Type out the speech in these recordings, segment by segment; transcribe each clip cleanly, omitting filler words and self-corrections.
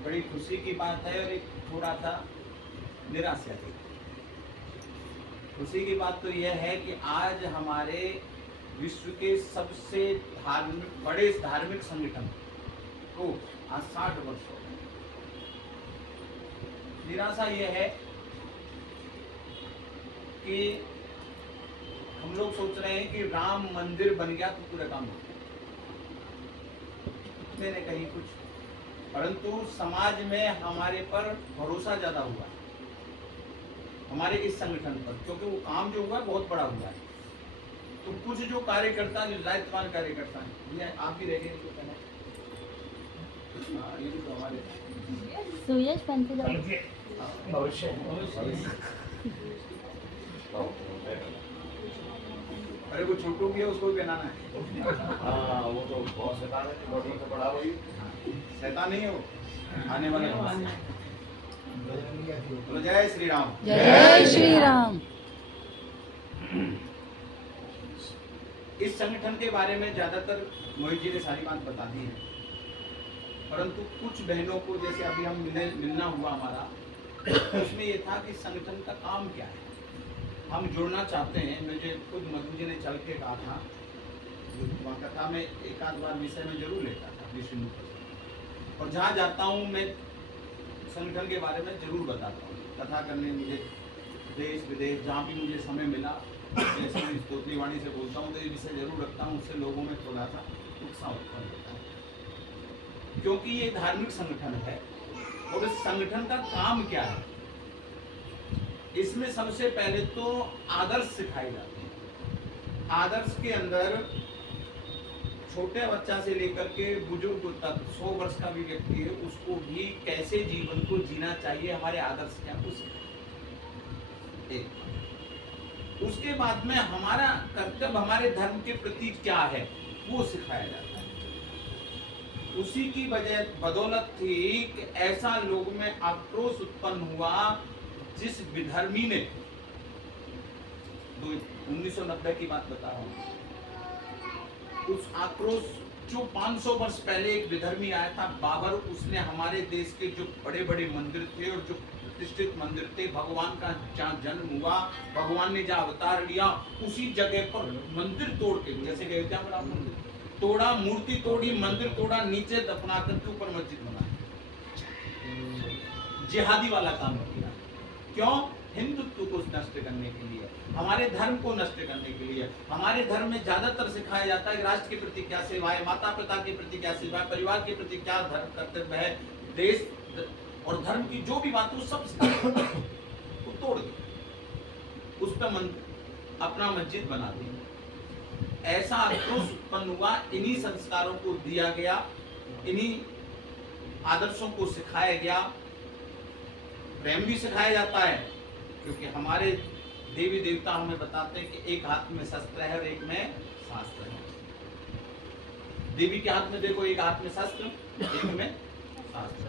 बड़ी खुशी की बात है और एक थोड़ा सा निराशा की। खुशी की बात तो यह है कि आज हमारे विश्व के सबसे बड़े धार्मिक संगठन को आज 60 वर्ष हो गए। निराशा यह है कि हम लोग सोच रहे हैं कि राम मंदिर बन गया तो पूरा काम हो गया, मैंने कहीं कुछ, परंतु समाज में हमारे पर भरोसा ज्यादा हुआ है हमारे इस संगठन पर, क्योंकि वो काम जो हुआ है बहुत बड़ा हुआ है। तो कुछ जो कार्यकर्ता, जो दायित्ववान कार्यकर्ता हैं, ये आप भी रह गए तो कहना, ये भी तो हमारे सुयश भविष्य अरे वो छोटू भी है, उसको भी पहनाना है। हाँ, वो तो बहुत शैतान है, बॉडी से बड़ा हुई। शैतान नहीं है वो, आने वाले बोलो जय श्री राम। जय श्री राम। इस संगठन के बारे में ज्यादातर मोहित जी ने सारी बात बता दी है, परंतु कुछ बहनों को जैसे अभी हम मिलना हुआ हमारा, उसमें ये था कि संगठन का काम क्या है, हम जुड़ना चाहते हैं। मुझे खुद मधु जी ने चल के कहा था, वहाँ कथा में एक आध बार विषय में जरूर लेता था विष्णु पर, और जहाँ जाता हूँ मैं संगठन के बारे में जरूर बताता हूँ। कथा करने मुझे देश विदेश जहाँ भी मुझे समय मिला, जैसे मैं स्तोत्री वाणी से बोलता हूँ तो ये विषय जरूर रखता हूँ, उससे लोगों में थोड़ा सा उत्साह उत्पन्न होता है, क्योंकि ये धार्मिक संगठन है। और इस संगठन का काम क्या है, इसमें सबसे पहले तो आदर्श सिखाए जाते हैं। आदर्श के अंदर छोटे बच्चा से लेकर के बुजुर्ग तक 100 वर्ष का भी व्यक्ति है, उसको भी कैसे जीवन को जीना चाहिए, हमारे आदर्श क्या कुछ। उसके बाद में हमारा कर्तव्य हमारे धर्म के प्रति क्या है वो सिखाया जाता है। उसी की वजह बदौलत थी कि ऐसा लोग में आक्रोश उत्पन्न हुआ, जिस विधर्मी ने 1990 की बात बता रहा हूं, उस आक्रोश जो 500 वर्ष पहले एक विधर्मी आया था बाबर, उसने हमारे देश के जो बड़े बड़े मंदिर थे और जो प्रतिष्ठित मंदिर थे, भगवान का जहाँ जन्म हुआ, भगवान ने जहाँ अवतार लिया, उसी जगह पर मंदिर तोड़ के, जैसे अयोध्या में राम मंदिर तोड़ा, मूर्ति तोड़ी, मंदिर तोड़ा, नीचे दफना करके ऊपर मस्जिद बनाई, जिहादी वाला काम किया। क्यों? हिंदुत्व को नष्ट करने के लिए, हमारे धर्म को नष्ट करने के लिए। हमारे धर्म में ज्यादातर सिखाया जाता है कि राष्ट्र के प्रति क्या सेवा है, माता पिता के प्रति क्या सेवा है, परिवार के प्रति क्या धर्म कर्तव्य है, देश और धर्म की जो भी बात, वो सब वो तोड़ दी, उस पर अपना मस्जिद बना दी। ऐसा आक्रोश उत्पन्न हुआ, इन्हीं संस्कारों को दिया गया, इन्हीं आदर्शों को सिखाया गया। प्रेम भी सिखाया जाता है, क्योंकि हमारे देवी देवता हमें बताते हैं कि एक हाथ में शस्त्र है और एक में शास्त्र है। देवी के हाथ में देखो, एक हाथ में शस्त्र, एक में शास्त्र।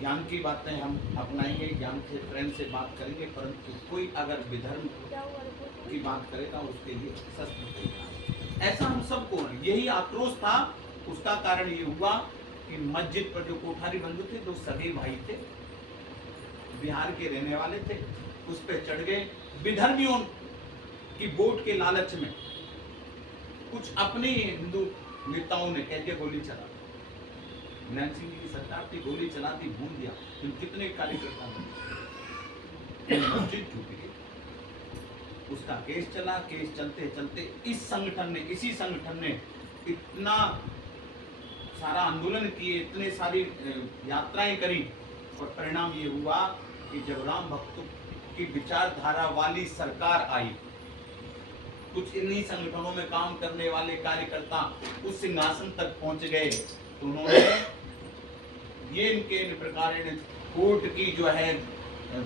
ज्ञान की बातें हम अपनाएंगे, ज्ञान से प्रेम से बात करेंगे, परंतु कोई अगर विधर्म की बात करेगा उसके लिए शस्त्र देगा। ऐसा हम सबको, यही आक्रोश था। उसका कारण ये हुआ कि मस्जिद पर जो कोठारी बंधु थे, दो सगे भाई थे, बिहार के रहने वाले थे, उस पर चढ़ गए। विधर्मियों की वोट के लालच में कुछ अपने हिंदू नेताओं ने कह के गोली चला, नैन सिंह जी की सरकार थी, गोली चला दी, भूल दिया, तो कितने कार्यकर्ता बने, मस्जिद टूट गई। उसका केस चला, केस चलते चलते इसी संगठन ने इतना सारा आंदोलन किए, इतने सारी यात्राएं करी, और परिणाम ये हुआ कि जब राम भक्तों की विचारधारा वाली सरकार आई, कुछ इन्हीं संगठनों में काम करने वाले कार्यकर्ता उस सिंहासन तक पहुंच गए, तो उन्होंने ये इनके प्रकार कोर्ट की जो है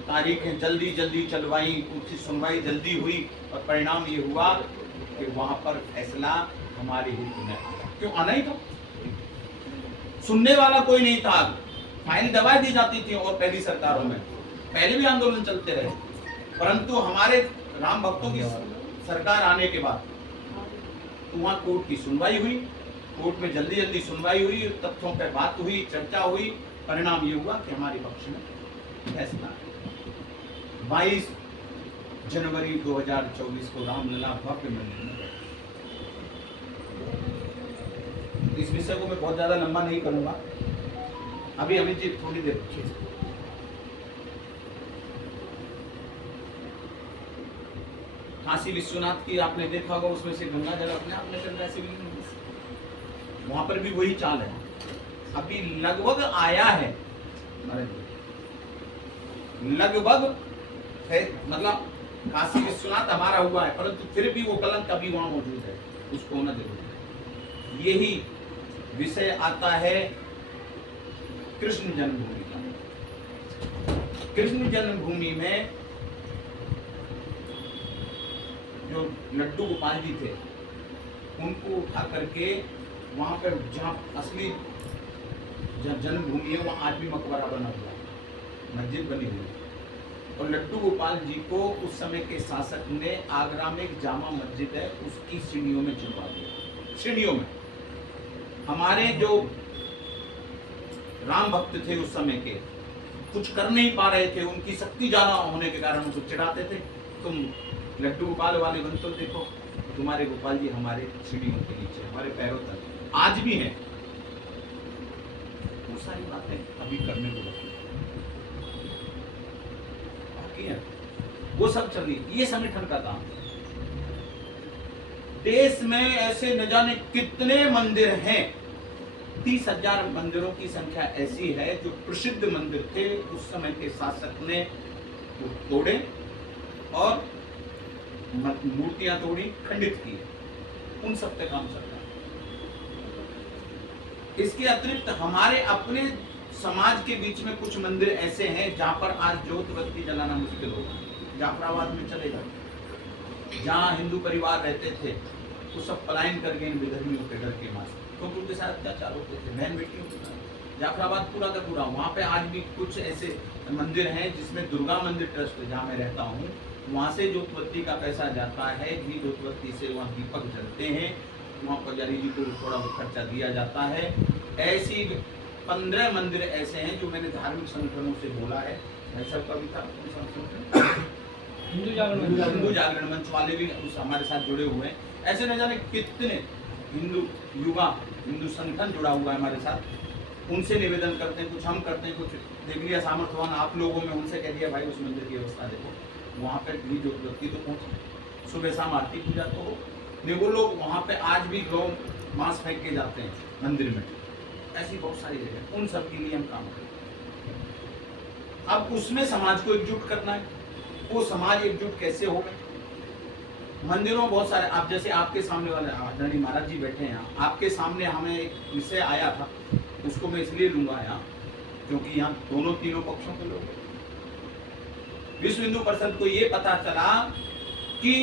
तारीखें जल्दी जल्दी चलवाई, उसकी सुनवाई जल्दी हुई, और परिणाम ये हुआ कि वहां पर फैसला हमारे हित में आया। क्यों आना ही था, सुनने वाला कोई नहीं था, फाइल दबा दी जाती थी। और पहली सरकारों में पहले भी आंदोलन चलते रहे, परंतु हमारे राम भक्तों की सरकार आने के बाद तो वहां कोर्ट की सुनवाई हुई, कोर्ट में जल्दी जल्दी सुनवाई हुई, तथ्यों पर बात हुई, चर्चा हुई, परिणाम ये हुआ कि हमारे पक्ष में फैसला 22 जनवरी 2024 को रामलला भव्य मंदिर में। इस विषय को मैं बहुत ज्यादा लंबा नहीं करूंगा, अभी अमित जी थोड़ी देर रुकिए। काशी विश्वनाथ की आपने देखा होगा, उसमें से गंगा जल अपने आप निकल रहा है, वहां पर भी वही चाल है। अभी लगभग आया है, लगभग मतलब काशी विश्वनाथ हमारा हुआ है, परंतु फिर भी वो कलंक अभी वहां मौजूद है, उसको होना जरूरी है। यही विषय आता है कृष्ण जन्मभूमि का। कृष्ण जन्मभूमि में जो लड्डू गोपाल जी थे, उनको उठा करके वहां पर जहाँ असली जन्मभूमि है वहाँ आज भी मकबरा बना हुआ है, मस्जिद बनी हुई है। और लड्डू गोपाल जी को उस समय के शासक ने आगरा में एक जामा मस्जिद है उसकी सीढ़ियों में चुनवा दिया। सीढ़ियों में हमारे जो राम भक्त थे उस समय के, कुछ कर नहीं पा रहे थे, उनकी शक्ति ज्यादा होने के कारण उनको चिढ़ाते थे, तुम लड्डू गोपाल वाले बन तो देखो, तुम्हारे गोपाल जी हमारे सीढ़ियों के नीचे, हमारे पैरों तक आज भी है। वो सारी बातें अभी करने को बाकी है, वो सब चल रही। ये संगठन का काम। देश में ऐसे न जाने कितने मंदिर हैं, 30,000 मंदिरों की संख्या ऐसी है जो प्रसिद्ध मंदिर थे, उस समय के शासक ने तोड़े और मूर्तियां तोड़ी, खंडित की, उन सब पे काम चल रहा है। इसके अतिरिक्त हमारे अपने समाज के बीच में कुछ मंदिर ऐसे हैं जहां पर आज ज्योत बत्ती जलाना मुश्किल होगा। जाफराबाद में चलेगा, जहां हिंदू परिवार रहते थे वो सब पलायन कर गए इन विधर्मियों के डर के मारे, क्योंकि उनके साथ अत्याचार होते थे, बहन बेटियों के साथ। जाफराबाद पूरा का पूरा, वहाँ पे आज भी कुछ ऐसे मंदिर हैं जिसमें दुर्गा मंदिर ट्रस्ट जहाँ मैं रहता हूँ, वहाँ से ज्योतबत्ती का पैसा जाता है, घी ज्योतबत्ती से वहाँ दीपक जलते हैं, वहाँ पुजारी जी को थोड़ा बहुत खर्चा दिया जाता है। ऐसी 15 मंदिर ऐसे हैं जो मैंने धार्मिक संगठनों से बोला है। भाई साहब का भी था हिंदू जागरण मंच वाले भी उस हमारे साथ जुड़े हुए हैं। ऐसे न जाने कितने हिंदू युवा हिंदू संगठन जुड़ा हुआ है हमारे साथ। उनसे निवेदन करते हैं, कुछ हम करते हैं, कुछ देख लिया सामर्थ्यवान आप लोगों में, उनसे कह दिया भाई उस मंदिर की व्यवस्था देखो, वहाँ पे भी ज्योति तो पहुँचे, सुबह शाम आरती पूजा तो हो। नहीं वो लोग वहाँ पे आज भी गौ मांस फेंक के जाते हैं मंदिर में। ऐसी बहुत सारी जगह, उन सब के लिए हम काम करते हैं। अब उसमें समाज को एकजुट करना है। वो समाज एकजुट कैसे होगा? मंदिरों बहुत सारे, आप जैसे आपके सामने वाले आदरणीय महाराज जी बैठे हैं, आपके सामने हमें एक विषय आया था, उसको मैं इसलिए लूंगा यहाँ क्योंकि यहाँ दोनों तीनों पक्षों के लोग। विश्व हिंदू परिषद को ये पता चला कि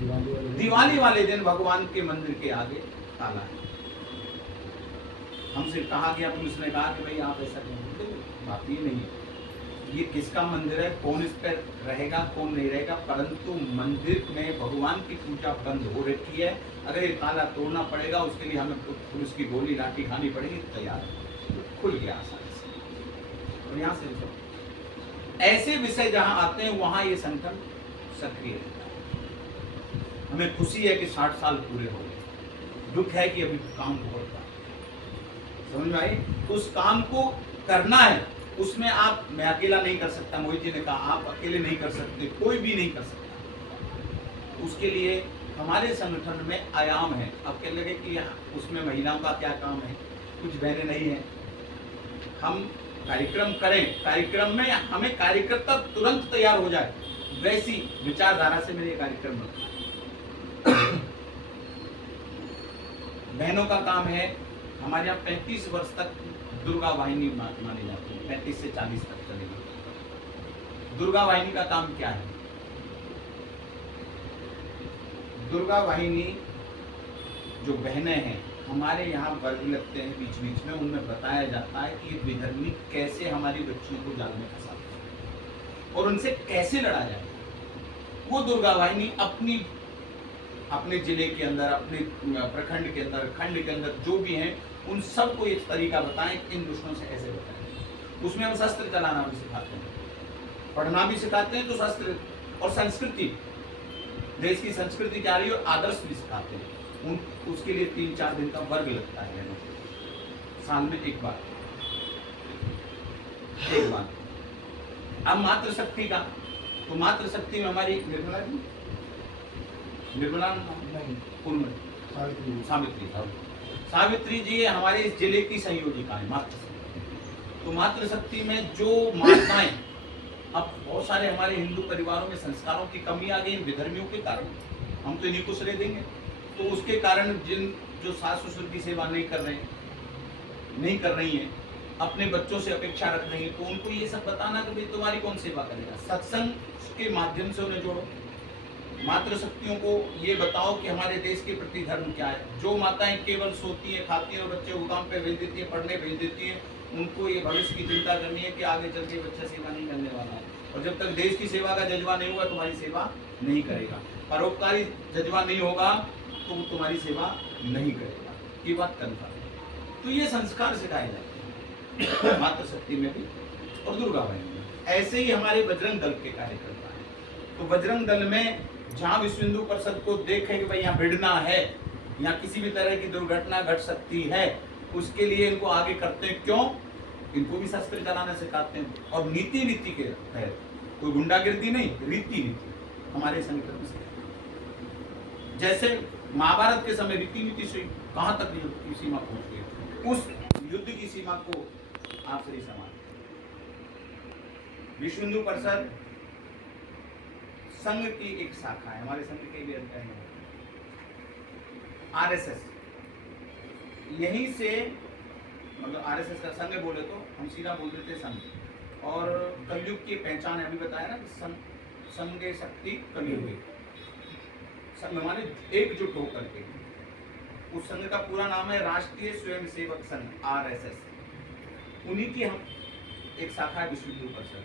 दिवाली वाले दिन भगवान के मंदिर के आगे ताला है। हमसे कहा गया, पुलिस ने कहा कि भाई आप ऐसा क्यों? बात ये नहीं है, ये किसका मंदिर है, कौन इस पर रहेगा कौन नहीं रहेगा, परंतु मंदिर में भगवान की पूजा बंद हो रखी है। अगर ये ताला तोड़ना पड़ेगा उसके लिए हमें पुलिस की गोली लाठी खानी पड़ेगी, तैयार है। खुल गया आसानी से। और यहाँ से ऐसे विषय जहाँ आते हैं वहाँ ये संगठन सक्रिय रहता है। हमें खुशी है कि 60 साल पूरे हो गए, दुख है कि अभी काम बहुत था। समझ में आई? उस काम को करना है, उसमें आप, मैं अकेला नहीं कर सकता, मोहित जी ने कहा आप अकेले नहीं कर सकते, कोई भी नहीं कर सकता। उसके लिए हमारे संगठन में आयाम है। अब कह लगे कि उसमें महिलाओं का क्या काम है, कुछ बहनें नहीं है, हम कार्यक्रम करें, कार्यक्रम में हमें कार्यकर्ता तुरंत तैयार हो जाए, वैसी विचारधारा से मैंने ये कार्यक्रम रखा। बहनों का काम है, हमारे यहाँ 35 वर्ष तक दुर्गा वाहिनी मानी जाती है, 35 से 40 तक चलेगी। दुर्गा वाहिनी का काम क्या है? दुर्गा वाहिनी जो बहनें हैं हमारे यहाँ वर्ग लगते हैं बीच बीच में, उनमें बताया जाता है कि विधर्मी कैसे हमारी बच्चियों को जाल में फंसाते हैं और उनसे कैसे लड़ा जाए। वो दुर्गा वाहिनी अपनी अपने जिले के अंदर, अपने प्रखंड के अंदर, खंड के अंदर जो भी हैं, उन सबको एक तरीका बताएं कि इन दुश्मनों से ऐसे बताएं। उसमें हम शस्त्र चलाना भी सिखाते हैं, पढ़ना भी सिखाते हैं, तो शस्त्र और संस्कृति, देश की संस्कृति क्या रही है, आदर्श भी सिखाते हैं। उसके लिए 3-4 दिन का वर्ग लगता है, साल में एक बार। अब मातृशक्ति का, तो मातृशक्ति में हमारी निर्मला जी, निर्मला सावित्री जी हमारे इस जिले की संयोजिका है मातृशक्ति। तो मातृशक्ति में जो माताएं, अब बहुत सारे हमारे हिंदू परिवारों में संस्कारों की कमी आ गई विधर्मियों के कारण, हम तो इन्हीं को श्रेय देंगे। तो उसके कारण जिन जो सास ससुर की सेवा नहीं कर रही हैं, अपने बच्चों से अपेक्षा रख रही हैं, तो उनको ये सब बताना कि भाई तुम्हारी कौन सेवा करेगा। सत्संग के माध्यम से उन्हें जोड़ो, मातृशक्तियों को ये बताओ कि हमारे देश के प्रति धर्म क्या है। जो माताएं केवल सोती हैं, खाती हैं और बच्चे को काम पे भेज देती हैं, पढ़ने भेज देती हैं, उनको ये भविष्य की चिंता करनी है कि आगे चल के बच्चा सेवा नहीं करने वाला है, और जब तक देश की सेवा का जज्बा नहीं होगा तुम्हारी सेवा नहीं करेगा, परोपकारी जज्बा नहीं होगा तो वो तुम्हारी सेवा नहीं करेगा। ये बात कन्फर्म है। तो ये संस्कार सिखाए जाते हैं मातृशक्ति में भी और दुर्गा बहन में। ऐसे ही हमारे बजरंग दल के कार्यकर्ता हैं। तो बजरंग दल में जहाँ विश्व हिंदू परिषद को देखे कि भाई यहाँ भिड़ना है, यहाँ किसी भी तरह की दुर्घटना घट सकती है, उसके लिए इनको आगे करते हैं। क्यों? इनको भी शस्त्र चलाना सिखाते हैं, और नीति के तहत, कोई गुंडागिर्दी नहीं, रीति हमारे संगठन से। जैसे महाभारत के समय रीति से कहाँ तक युद्ध की सीमा पहुंच गई, उस युद्ध की सीमा को आप सही समान। विश्व हिंदू परिषद संघ की एक शाखा है, हमारे संघ के भी अध्ययन में आरएसएस, यहीं से मतलब आरएसएस का संघ बोले तो हम सीधा बोल देते संघ। और कलयुग की पहचान है, अभी बताया ना, संघ शक्ति कलयुग, संघ माने एकजुट होकर के। उस संघ का पूरा नाम है राष्ट्रीय स्वयंसेवक संघ, आरएसएस। उन्हीं की हम एक शाखा है विश्व हिंदू परिषद।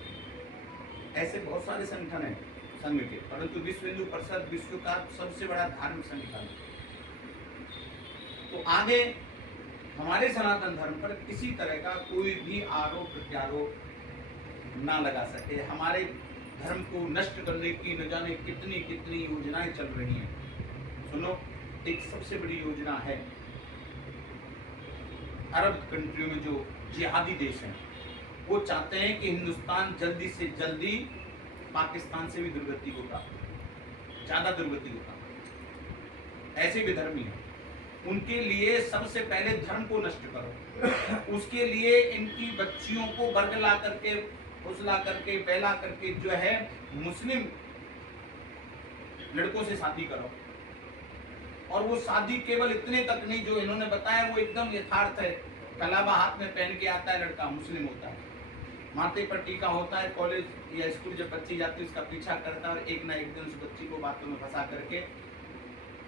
ऐसे बहुत सारे संगठन हैं संघ के, परंतु विश्व हिंदू परिषद विश्व का सबसे बड़ा धार्मिक संगठन है। तो आगे हमारे सनातन धर्म पर किसी तरह का कोई भी आरोप प्रत्यारोप ना लगा सके। हमारे धर्म को नष्ट करने की न जाने कितनी कितनी योजनाएं चल रही हैं। सुनो, एक सबसे बड़ी योजना है, अरब कंट्रियों में जो जिहादी देश हैं, वो चाहते हैं कि हिंदुस्तान जल्दी से जल्दी पाकिस्तान से भी दुर्गति को प्राप्त, ज्यादा दुर्गति को प्राप्त। ऐसे विधर्मी हैं, उनके लिए सबसे पहले धर्म को नष्ट करो। उसके लिए इनकी बच्चियों को बरगला करके, फुसला करके, बहला करके जो है मुस्लिम लड़कों से शादी करो। और वो शादी केवल इतने तक नहीं, जो इन्होंने बताया वो एकदम यथार्थ है। कलाबा हाथ में पहन के आता है लड़का, मुस्लिम होता है, माथे पर टीका होता है, कॉलेज या स्कूल जब बच्ची जाती है उसका पीछा करता है, और एक ना एक दिन उस बच्ची को बातों में फंसा करके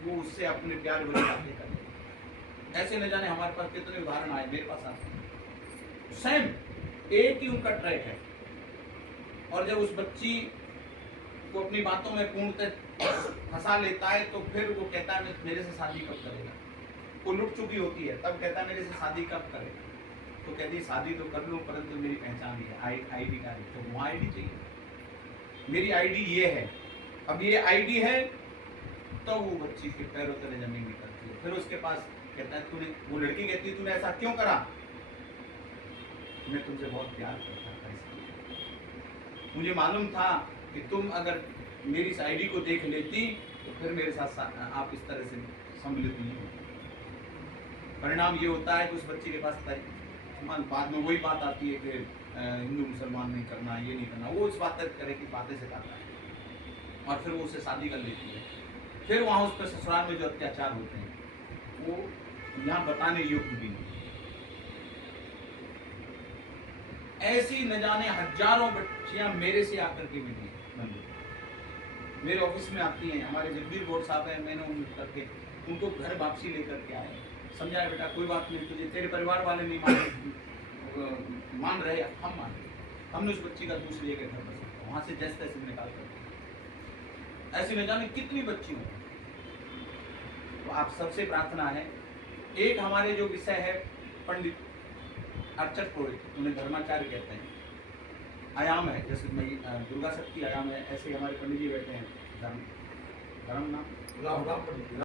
वो उससे अपने प्यार भरी बातें करे। ऐसे न जाने हमारे पास कितने उदाहरण आए, मेरे पास आते हैं। सेम एक ही उनका ट्रैक है। और जब उस बच्ची को अपनी बातों में पूर्णतः फंसा लेता है, तो फिर वो कहता है मेरे से शादी कब करेगा। वो लुट चुकी होती है, तब कहता है मेरे से शादी कब करेगा। तो कहती है शादी तो कर लूँ, परंतु मेरी पहचान है, आईडी कार्ड, तो वो आईडी चाहिए। मेरी आईडी ये है, अब ये आईडी है, तो वो बच्ची के पैरों तले जमीन निकलती है। फिर उसके पास कहता है तूने, वो लड़की कहती है तूने ऐसा क्यों करा। मैं तुमसे बहुत प्यार करता था, इसलिए मुझे मालूम था कि तुम अगर मेरी इस आईडी को देख लेती तो फिर मेरे साथ आप इस तरह से सम्मिलित नहीं होते। परिणाम ये होता है कि उस बच्चे के पास बाद में वही बात आती है कि हिंदू मुसलमान नहीं करना, ये नहीं करना, वो इस बात तरह की बातें सिखाता है और फिर वो उससे शादी कर लेती है। फिर वहाँ उस पर ससुराल में जो अत्याचार होते हैं वो यहाँ बताने योग्य भी नहीं। ऐसी न जाने हजारों बच्चियां मेरे से आकर के मिली, मेरे ऑफिस में आती हैं। हमारे जगबीर गौड़ साहब हैं, मैंने उन करके उनको घर वापसी लेकर के आए, समझाया बेटा कोई बात नहीं, तुझे तेरे परिवार वाले नहीं मान रहे, हम मान रहे। हमने उस बच्ची का दूसरी जगह घर बसा, वहां से जैसे तैसे निकाल कर। ऐसी न जाने कितनी बच्चियों तो आप सबसे प्रार्थना है, एक हमारे जो विषय है पंडित अर्चक पुरोहित, उन्हें धर्माचार्य कहते हैं, आयाम है, जैसे दुर्गा शक्ति आयाम है, ऐसे हमारे पंडित जी बैठे हैं, धर्म नाम राम राम पंडित।